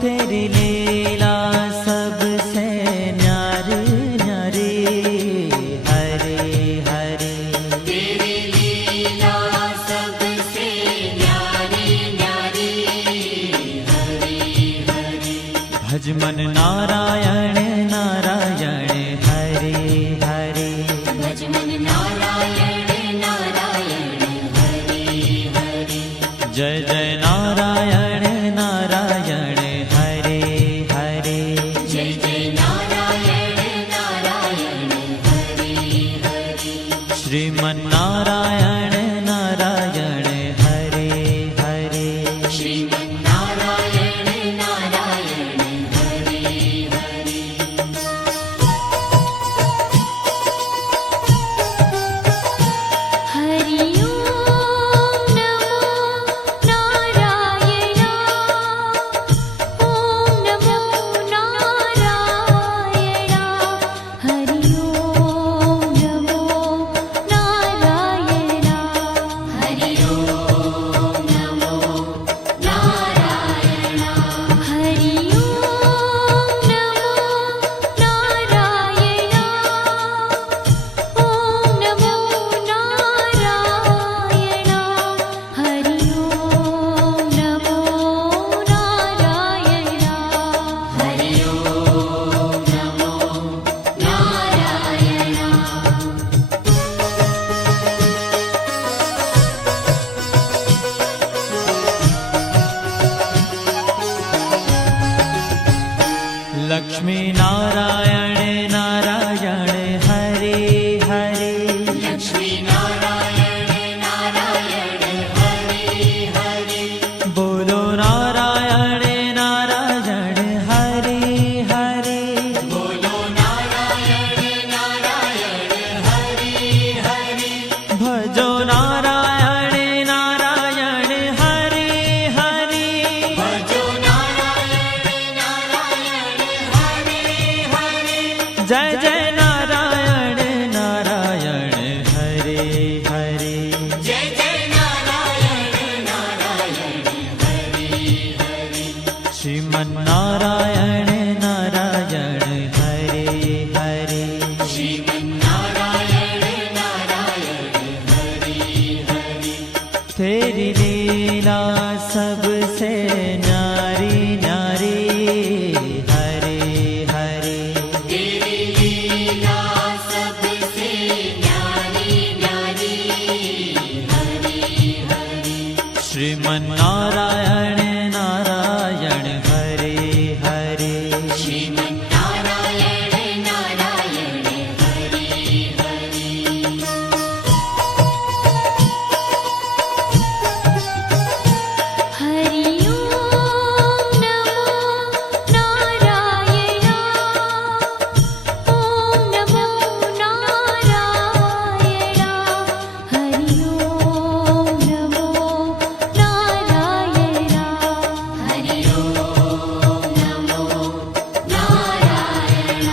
तेरी लीला सबसे न्यारी न्यारी, हरे हरे। तेरी लीला सबसे न्यारी न्यारी, हरे हरे। भज मन नारायण नारायण, हरे हरे। भज मन नारायण नारायण, हरे हरे। जय जय नारायण नारायण, हरे हरे। जय जय नारायण नारायण, हरे हरे। श्रीमन नारायण नारायण, हरे हरे। श्रीमन नारायण नारायण, हरे हरे। हरि ओम नमो नारायण, ओम नमो नारायण। हरि ओम नमो नारायण, हरि ओम नमो नारायण। हरि ओम नमो नारायण, ओम नमो नारायण। हरि ओम नमो नारायण, हरि ओम नमो नारायण। लक्ष्मी नारायण नारायण, हरे हरे। लक्ष्मी नारायण नारायण, हरे हरे। बोलो नारायण नारायण, हरे हरे। बोलो नारायण नारायण, हरे हरे। भजो नारायण नारायण, हरे हरे। भजो नारायण नारायण, हरे हरे। जय जय नारायण नारायण, हरे हरे। जय जय नारायण नारायण, हरे हरे। श्रीमन नारायण नारायण, हरे हरे। श्रीमन नारायण नारायण, हरे हरे। तेरी लीला सबसे न्यारी न्यारी, हरे हरे। तेरी लीला सबसे न्यारी न्यारी, हरे हरे। श्रीमन नारायण नारायण, हरे हरे। श्रीमन नारायण नारायण, हरे हरे। हरि ओम नमो नारायण, ओम नमो नारायण। हरि ओम नमो नारायण, हरि ओम नमो नारायण।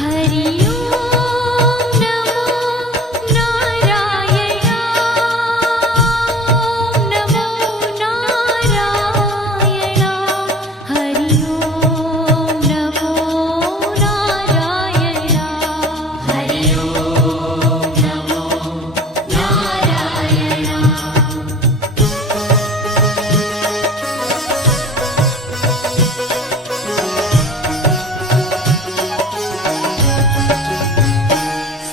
हरि ओम नमो नारायण, ओम नमो नारायण। हरि ओम नमो नारायण, हरि ओम नमो नारायण।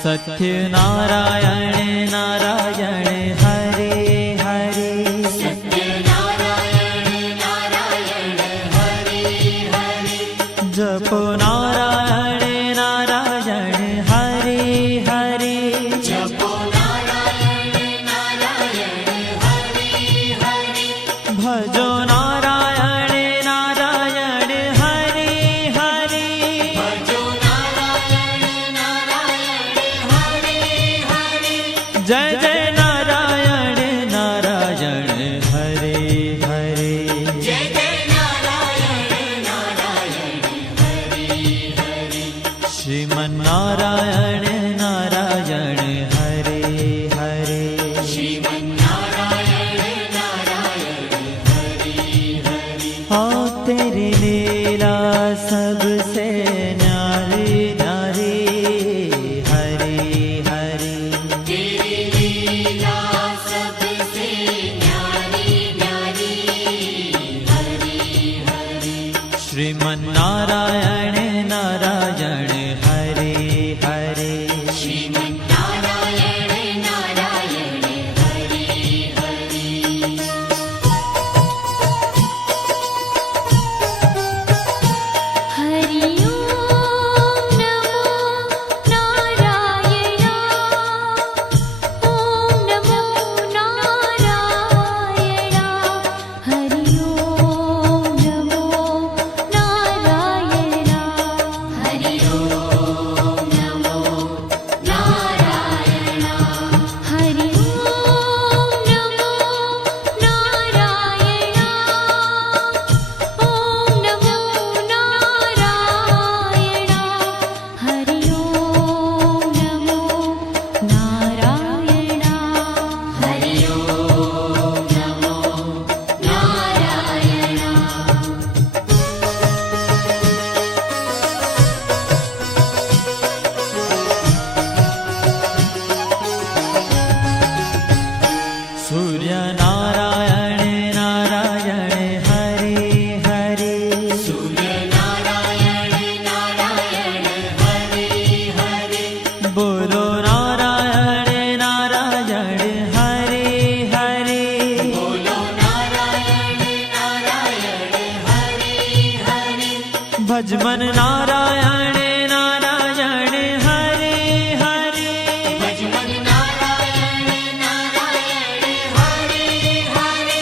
सत्य नारायण नारायण, हरे हरे। सत्य नारायण नारायण, हरे हरे। जपो नारायण नारायण, हरे हरे। जपो नारायण नारायण, हरे हरे। भजो नारायण नारायण, हरे हरे। भजो नारायण नारायण, हरे हरे। जय जय नारायण नारायण, हरे हरे। जय जय नारायण नारायण, हरे हरे। श्रीमन नारायण नारायण, हरे हरे। श्रीमन नारायण नारायण, हरे हाँ तेरी लीला सबसे न्यारी न्यारी हरी हरी तेरी लीला सबसे न्यारी न्यारी हरि हरि श्रीमन्नारायण नारायण हरे हरे श्रीमन्नारायण नारायण हरि हरि हरि ओम नमो नारायण ओम नमो नारायण हरि ओम नमो नारायण हरि ओम नमो नारायण हरि ओम नमो नारायण ओम नमो नारायण हरि ओम नमो नारायण हरि ओम नमो नारायण सूर्य नारायण नारायण हरे हरे सूर्य नारायण नारायण हरि हरि बोलो नारायण नारायण हरे हरे बोलो नारायण नारायण हरि हरि भजमन नारायण नारायण हरे हरे भजमन नारायण नारायण हरि हरि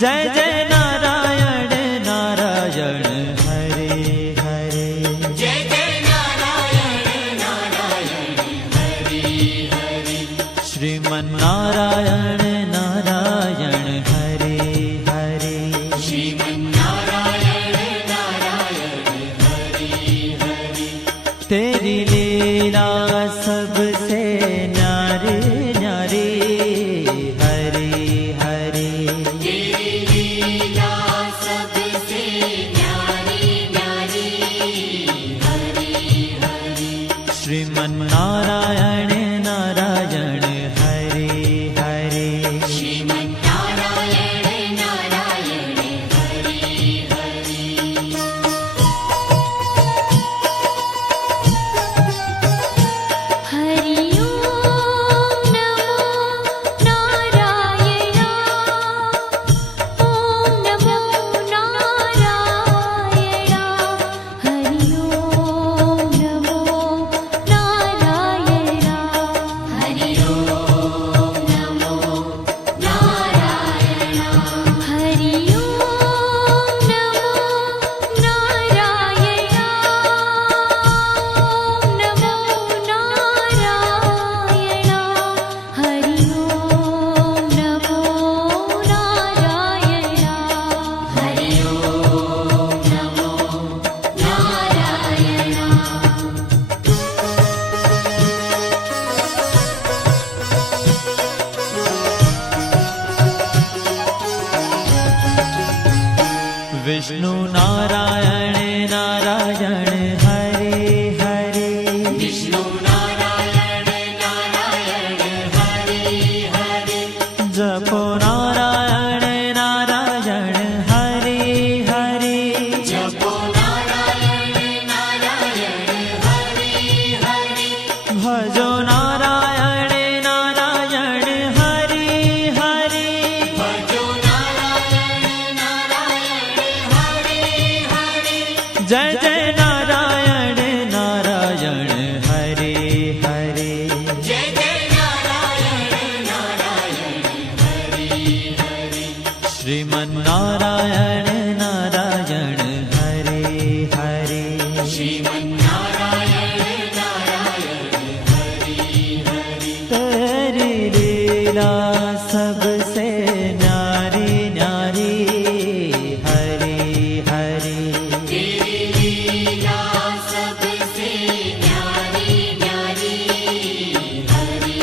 जय जय नारायण नारायण हरे हरे जय जय नारायण नारायण हरि हरि श्रीमन्नारायण नारायण हरे हरे श्रीमन्नारायण नारायण हरि हरि तेरी लीला सबसे न्यारी न्यारी हरे हरे तेरी लीला सबसे न्यारी न्यारी हरि हरि श्रीमन्नारायण नारायण हरे हरे श्रीमन्नारायण नारायण हरि हरि हरि ओम नमो नारायण ओम नमो नारायण हरि ओम नमो नारायण हरि ओम नमो नारायण हरि ओम नमो नारायण ओम नमो नारायण हरि ओम नमो नारायण हरि ओम नमो नारायण विष्णु नारायण नारायण हरे हरे विष्णु नारायण नारायण हरि हरि जपो नारायण नारायण हरे हरे जपो नारायण नारायण हरि हरि भजो नारायण नारायण हरे हरे भजो नारायण नारायण हरि हरि जय जय नारायण नारायण हरे हरे जय जय नारायण नारायण हरि हरि श्रीमन्नारायण नारायण हरे हरे श्रीमन्नारायण नारायण हरि हरि तेरी लीला सबसे न्यारी न्यारी हरे हरे तेरी लीला सबसे न्यारी न्यारी हरि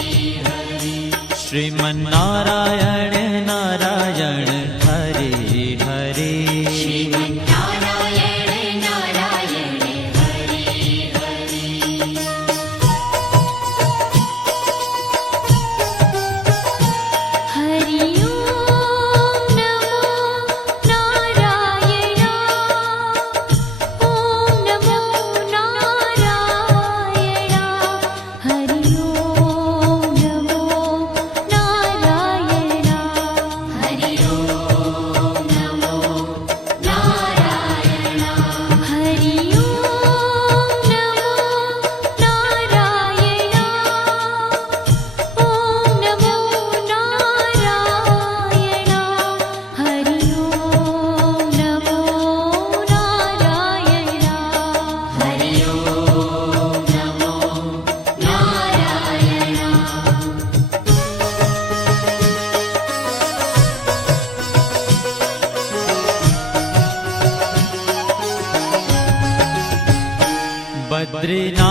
हरि श्रीमन्नारायण नारायण हरे हरे बद्रीनाथ